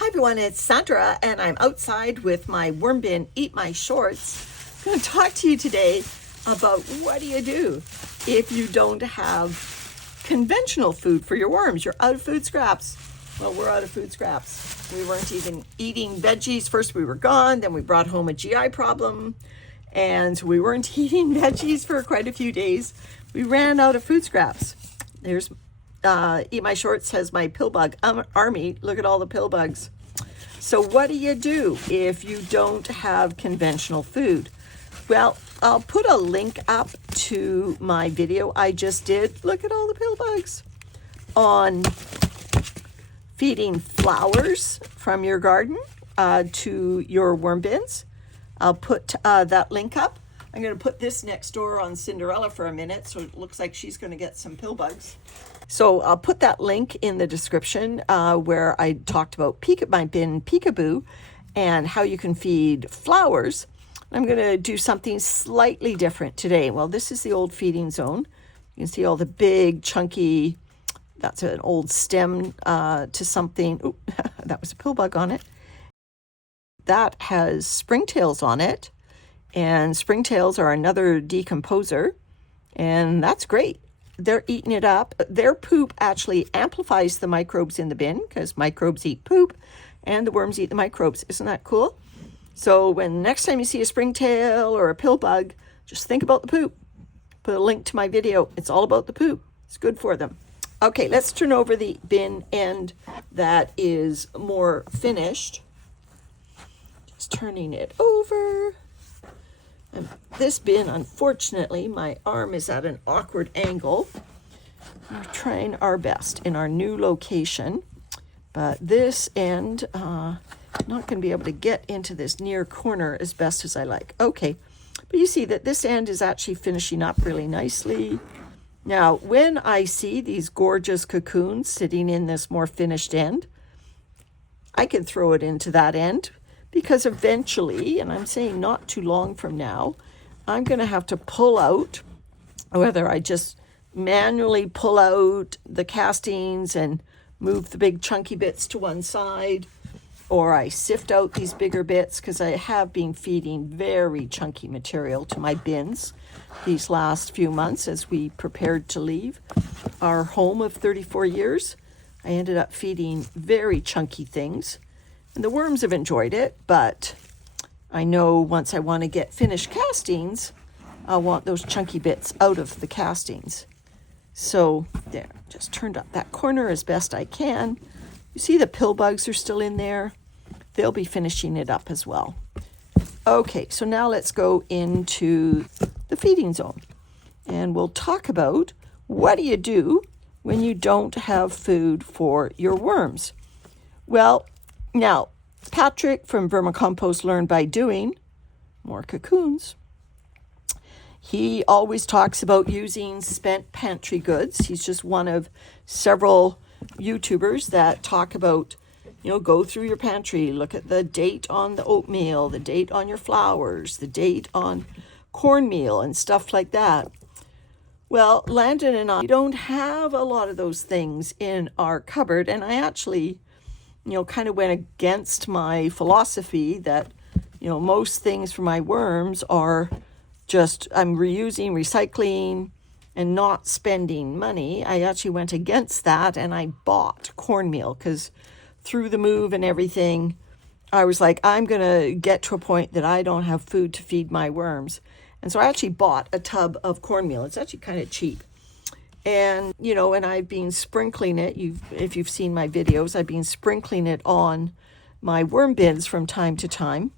Hi everyone, it's Sandra and I'm outside with my worm bin, Eat My Shorts. I'm going to talk to you today about what do you do if you don't have conventional food for your worms. You're out of food scraps. Well, we're out of food scraps. We weren't even eating veggies. First we were gone, then we brought home a GI problem, and we weren't eating veggies for quite a few days. We ran out of food scraps. There's Eat My Shorts has my pill bug army. Look at all the pill bugs. So what do you do if you don't have conventional food? Well, I'll put a link up to my video I just did. Look at all the pill bugs on feeding flowers from your garden to your worm bins. I'll put that link up. I'm going to put this next door on Cinderella for a minute, so it looks like she's going to get some pill bugs. So I'll put that link in the description where I talked about my bin peekaboo and how you can feed flowers. I'm going to do something slightly different today. Well, this is the old feeding zone. You can see all the big, chunky, that's an old stem to something. Ooh, that was a pill bug on it. That has springtails on it. And springtails are another decomposer. And that's great. They're eating it up. Their poop actually amplifies the microbes in the bin because microbes eat poop and the worms eat the microbes. Isn't that cool? So when next time you see a springtail or a pill bug, just think about the poop. Put a link to my video. It's all about the poop. It's good for them. Okay, let's turn over the bin end that is more finished. Just turning it over. And this bin, unfortunately, my arm is at an awkward angle. We're trying our best in our new location, but this end, not going to be able to get into this near corner as best as I like. Okay, but you see that this end is actually finishing up really nicely. Now, when I see these gorgeous cocoons sitting in this more finished end, I can throw it into that end. Because eventually, and I'm saying not too long from now, I'm going to have to pull out, whether I just manually pull out the castings and move the big chunky bits to one side, or I sift out these bigger bits, because I have been feeding very chunky material to my bins these last few months as we prepared to leave our home of 34 years. I ended up feeding very chunky things. And the worms have enjoyed it, but I know once I want to get finished castings, I want those chunky bits out of the castings. So there, just turned up that corner as best I can. You see the pill bugs are still in there. They'll be finishing it up as well. Okay, so now let's go into the feeding zone. And we'll talk about what do you do when you don't have food for your worms. Well, now, Patrick from Vermicompost Learned by Doing, more cocoons. He always talks about using spent pantry goods. He's just one of several YouTubers that talk about, go through your pantry, look at the date on the oatmeal, the date on your flours, the date on cornmeal and stuff like that. Well, Landon and I don't have a lot of those things in our cupboard, and I actually kind of went against my philosophy that, most things for my worms are just, I'm reusing, recycling, and not spending money. I actually went against that and I bought cornmeal because through the move and everything, I was like, I'm going to get to a point that I don't have food to feed my worms. And so I actually bought a tub of cornmeal. It's actually kind of cheap. And, and I've been sprinkling it. If you've seen my videos, I've been sprinkling it on my worm bins from time to time.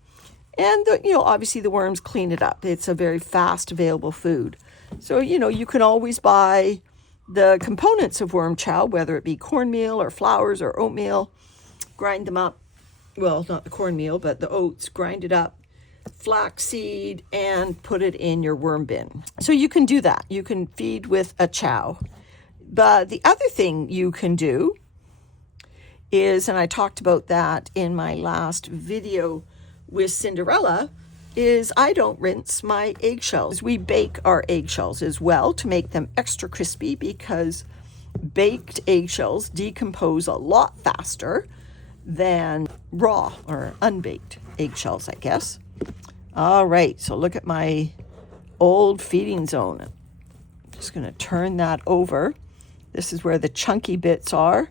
And, obviously the worms clean it up. It's a very fast available food. So, you can always buy the components of worm chow, whether it be cornmeal or flours or oatmeal, grind them up. Well, not the cornmeal, but the oats, grind it up. Flaxseed, and put it in your worm bin. So you can do that. You can feed with a chow. But the other thing you can do is, and I talked about that in my last video with Cinderella, is I don't rinse my eggshells. We bake our eggshells as well to make them extra crispy because baked eggshells decompose a lot faster than raw or unbaked eggshells, I guess. All right, so look at my old feeding zone. I'm just going to turn that over. This is where the chunky bits are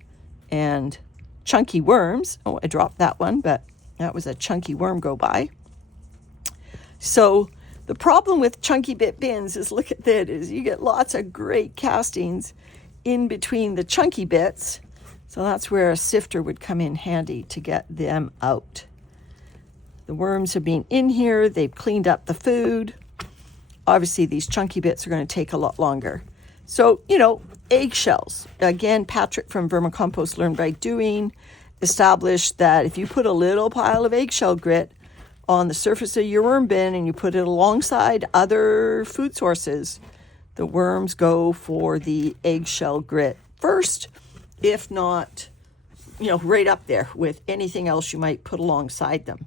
and chunky worms. Oh, I dropped that one, but that was a chunky worm go by. So the problem with chunky bit bins is, look at that, is you get lots of great castings in between the chunky bits. So that's where a sifter would come in handy to get them out. The worms have been in here. They've cleaned up the food. Obviously, these chunky bits are going to take a lot longer. So, eggshells. Again, Patrick from Vermicompost Learn by Doing established that if you put a little pile of eggshell grit on the surface of your worm bin and you put it alongside other food sources, the worms go for the eggshell grit first, if not, right up there with anything else you might put alongside them.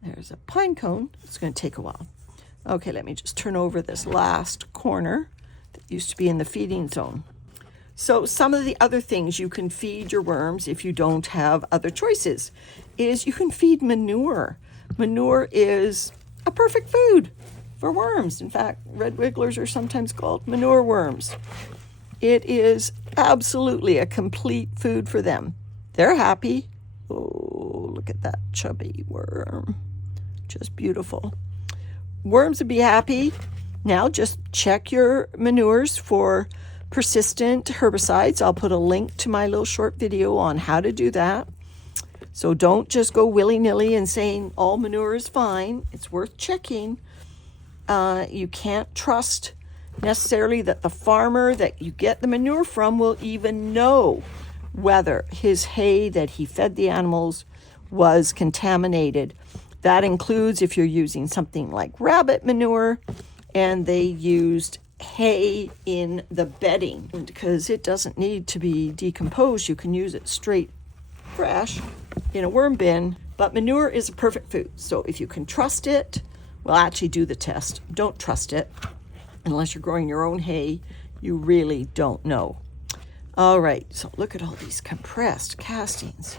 There's a pine cone. It's going to take a while. Okay, let me just turn over this last corner that used to be in the feeding zone. So some of the other things you can feed your worms if you don't have other choices is you can feed manure. Manure is a perfect food for worms. In fact, red wigglers are sometimes called manure worms. It is absolutely a complete food for them. They're happy. Oh, look at that chubby worm. Just beautiful. Worms would be happy. Now just check your manures for persistent herbicides. I'll put a link to my little short video on how to do that. So don't just go willy-nilly and saying all manure is fine. It's worth checking. You can't trust necessarily that the farmer that you get the manure from will even know whether his hay that he fed the animals was contaminated. That includes if you're using something like rabbit manure and they used hay in the bedding, because it doesn't need to be decomposed. You can use it straight fresh in a worm bin, but manure is a perfect food. So if you can trust it, well, actually do the test. Don't trust it unless you're growing your own hay. You really don't know. All right, so look at all these compressed castings.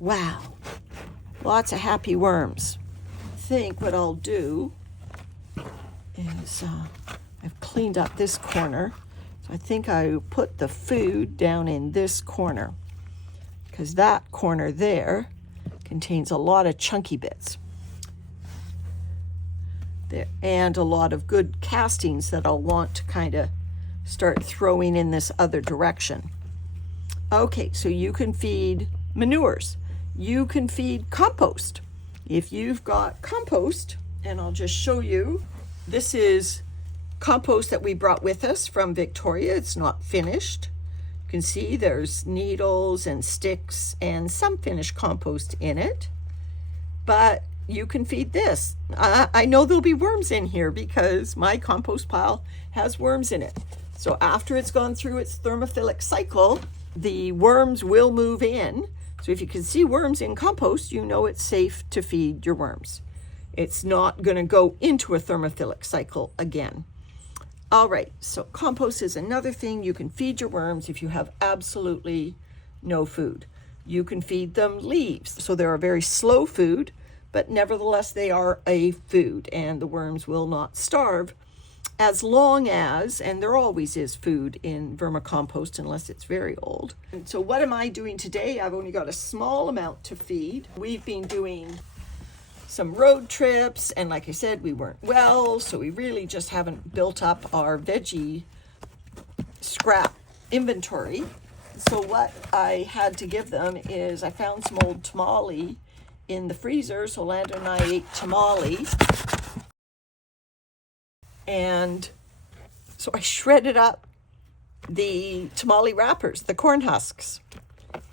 Wow, lots of happy worms. I think what I'll do is I've cleaned up this corner. So I think I put the food down in this corner, because that corner there contains a lot of chunky bits there and a lot of good castings that I'll want to kind of start throwing in this other direction. Okay, so you can feed manures. You can feed compost. If you've got compost, and I'll just show you, this is compost that we brought with us from Victoria. It's not finished. You can see there's needles and sticks and some finished compost in it, but you can feed this. I know there'll be worms in here because my compost pile has worms in it. So after it's gone through its thermophilic cycle, the worms will move in. So if you can see worms in compost, you know it's safe to feed your worms. It's not going to go into a thermophilic cycle again. All right, so compost is another thing you can feed your worms if you have absolutely no food. You can feed them leaves. So they're a very slow food, but nevertheless they are a food, and the worms will not starve as long as, and there always is food in vermicompost unless it's very old. And so what am I doing today? I've only got a small amount to feed. We've been doing some road trips, and like I said, we weren't well, so we really just haven't built up our veggie scrap inventory. So what I had to give them is I found some old tamale in the freezer. So Lando and I ate tamale, and so I shredded up the tamale wrappers, the corn husks.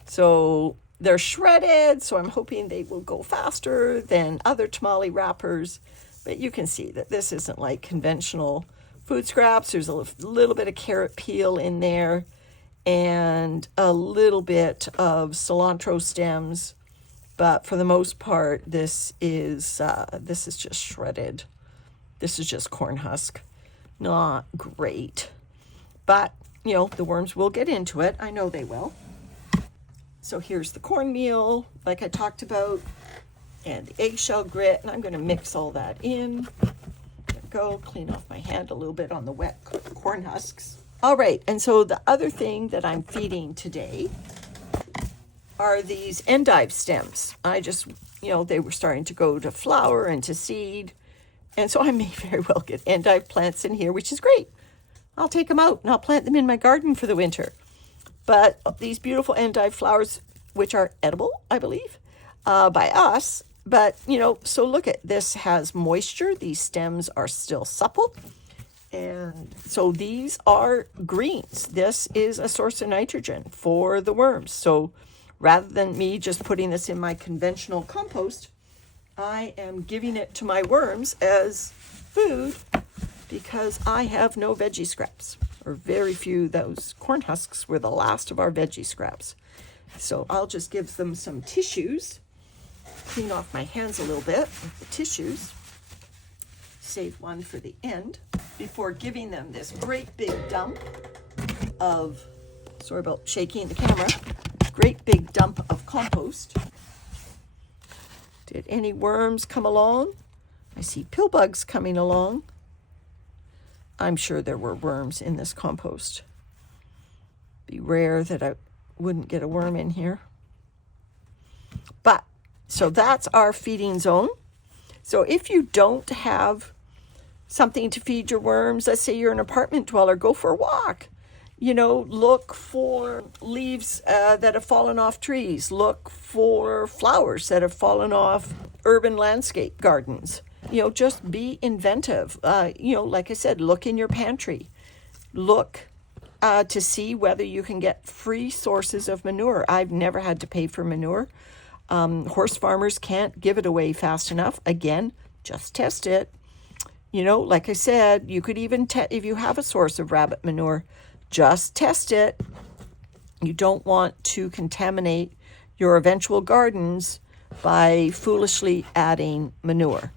So they're shredded, so I'm hoping they will go faster than other tamale wrappers. But you can see that this isn't like conventional food scraps. There's a little bit of carrot peel in there and a little bit of cilantro stems. But for the most part, this is just shredded. This is just corn husk. Not great. But, the worms will get into it. I know they will. So here's the cornmeal, like I talked about, and the eggshell grit, and I'm going to mix all that in. There we go. Clean off my hand a little bit on the wet corn husks. All right, and so the other thing that I'm feeding today are these endive stems. I just, they were starting to go to flower and to seed, and so I may very well get endive plants in here, which is great. I'll take them out and I'll plant them in my garden for the winter. But these beautiful endive flowers, which are edible, I believe, by us. But, so look at this, has moisture. These stems are still supple. And so these are greens. This is a source of nitrogen for the worms. So rather than me just putting this in my conventional compost, I am giving it to my worms as food because I have no veggie scraps, or very few. Those corn husks were the last of our veggie scraps. So I'll just give them some tissues, clean off my hands a little bit with the tissues, save one for the end, before giving them this great big dump of, sorry about shaking the camera, great big dump of compost. Did any worms come along? I see pill bugs coming along. I'm sure there were worms in this compost. Be rare that I wouldn't get a worm in here. But, so that's our feeding zone. So if you don't have something to feed your worms, let's say you're an apartment dweller, go for a walk. Look for leaves that have fallen off trees. Look for flowers that have fallen off urban landscape gardens. Just be inventive. Like I said, look in your pantry. Look to see whether you can get free sources of manure. I've never had to pay for manure. Horse farmers can't give it away fast enough. Again, just test it. Like I said, you could even, if you have a source of rabbit manure, just test it. You don't want to contaminate your eventual gardens by foolishly adding manure.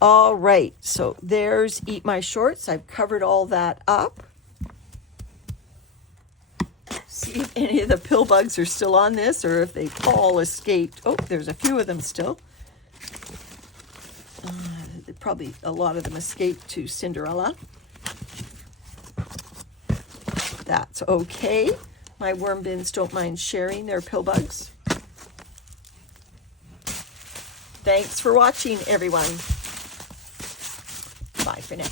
All right, so there's Eat My Shorts. I've covered all that up. See if any of the pill bugs are still on this or if they've all escaped. Oh, there's a few of them still. Probably a lot of them escaped to Cinderella. That's okay. My worm bins don't mind sharing their pill bugs. Thanks for watching, everyone. Bye for now.